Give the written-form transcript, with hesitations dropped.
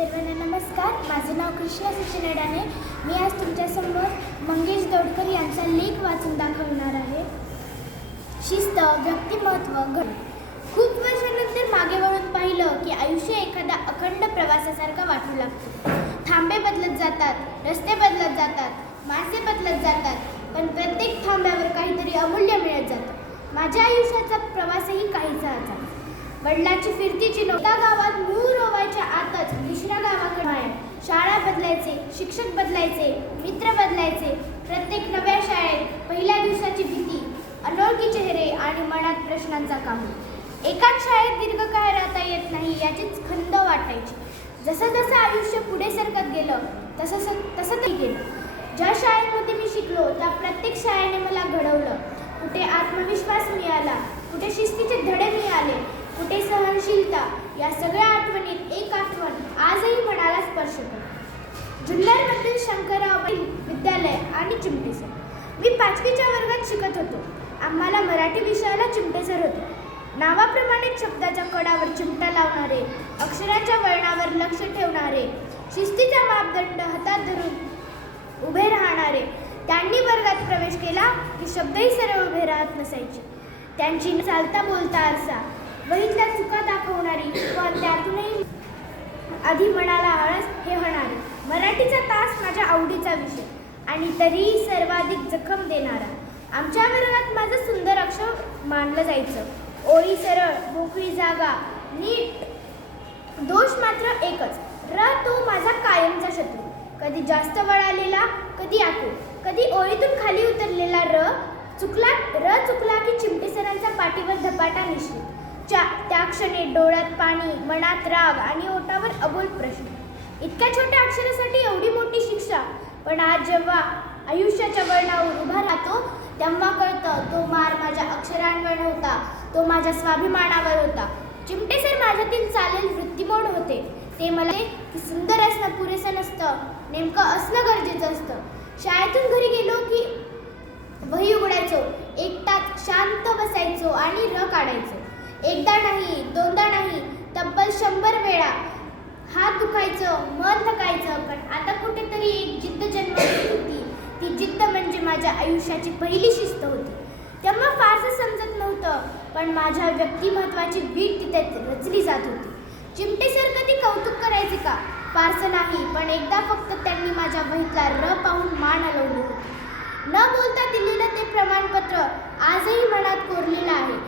सर्वांना नमस्कार. माझे नाव कृष्णा सचिन अडाणे. मी आज तुमच्यासमोर मंगेश दौडकर यांचा लेख वाचून दाखवणार आहे. शिस्त, व्यक्तिमत्व, घड. खूप वर्षानंतर मागे वळून पाहिलं की आयुष्य एखादा अखंड प्रवासासारखा वाटू लागतो. थांबे बदलत जातात, रस्ते बदलत जातात, माणसे बदलत जातात, पण प्रत्येक थांब्यावर काहीतरी अमूल्य मिळत जातं. माझ्या आयुष्याचा प्रवासही काहीसा असा. वडिलांची फिरतीची एका गावात मूळ रोवायच्या आतच दुसऱ्या गावाकडे बाहेर. शाळा बदलायचे, शिक्षक बदलायचे, मित्र बदलायचे. प्रत्येक नव्या शाळेत पहिल्या दिवसाची भीती, अनोळखी चेहरे आणि मनात प्रश्नांचा काहूर. एकाच शाळेत दीर्घकाळ राहता येत नाही याचीच खंत वाटायची. जसं जसं आयुष्य पुढे सरकत गेलं तसं ते गेलं. ज्या शाळेमध्ये मी शिकलो त्या प्रत्येक शाळेने मला घडवलं. कुठे आत्मविश्वास मिळाला, कुठे शिस्तीचे धडे मिळाले, कुठे सहनशीलता. या सगळ्या आठवणीत एक आठवण आजही मनाला स्पर्श करते. जुन्नरमधील शंकरराव विद्यालय आणि चिमटे सर. मी 5वीच्या वर्गात शिकत होतो. आम्हाला मराठी विषयाला चिमटे सर होते. नावाप्रमाणे शब्दाच्या कडावर चिमटा लावणारे, अक्षराच्या वळणावर लक्ष ठेवणारे, शिस्तीचा मापदंड हातात धरून उभे राहणारे. त्यांनी वर्गात प्रवेश केला की शब्दही सरळ उभे राहत नसायचे. त्यांची चालता बोलता आरसा, वहीतल्या चुका दाखवणारी, पण त्यातूनही आधी मनाला आळस हे होणारे. मराठीचा तास माझ्या आवडीचा विषय आणि तरीही सर्वाधिक जखम देणारा. आमच्या वर्गात माझं सुंदर अक्षर मानलं जायचं. ओळी सरळ, मोकळी जागा, नीट. दोष मात्र एकच, तो माझा कायमचा शत्रू. कधी जास्त वळालेला, कधी आखूड, कधी ओळीतून खाली उतरलेला चुकला की चिमटे सरांच्या पाठीवर धपाटा निश्चित. त्या क्षणी डोळ्यात पाणी, मनात राग आणि ओठावर अबोल प्रश्न. इतक्या छोट्या अक्षरासाठी एवढी मोठी शिक्षा. पण आज जेव्हा आयुष्याच्या वळणावर उभा राहतो तेव्हा कळतं तो मार माझ्या अक्षरांवर नव्हता, तो माझ्या स्वाभिमानावर होता. चिमटे सर माझ्यातील चालेल वृत्तीमोड होते. ते मला की सुंदर असणं पुरेसं नसतं, नेमकं असणं गरजेचं असतं. शाळेतून घरी गेलो की वही उघडायचो, एकटाच शांत बसायचो आणि काढायचो. एकदा नाही, दोनदा नाही, तब्बल 100 वेळा. हात दुखायचं, मन थकायचं, पण आता कुठेतरी एक जिद्द जन्मली होती. ती जिद्द म्हणजे माझ्या आयुष्याची पहिली शिस्त होती. तेव्हा फारसं समजत नव्हतं, पण माझ्या व्यक्तिमत्वाची वीट तिथे रचली जात होती. चिमटे सर कधी कौतुक करायचे का? फारसं नाही, पण एकदा फक्त त्यांनी माझ्या वहीतला पाहून मान हलवली होती. न बोलता दिलेलं ते प्रमाणपत्र आजही मनात कोरलेलं आहे.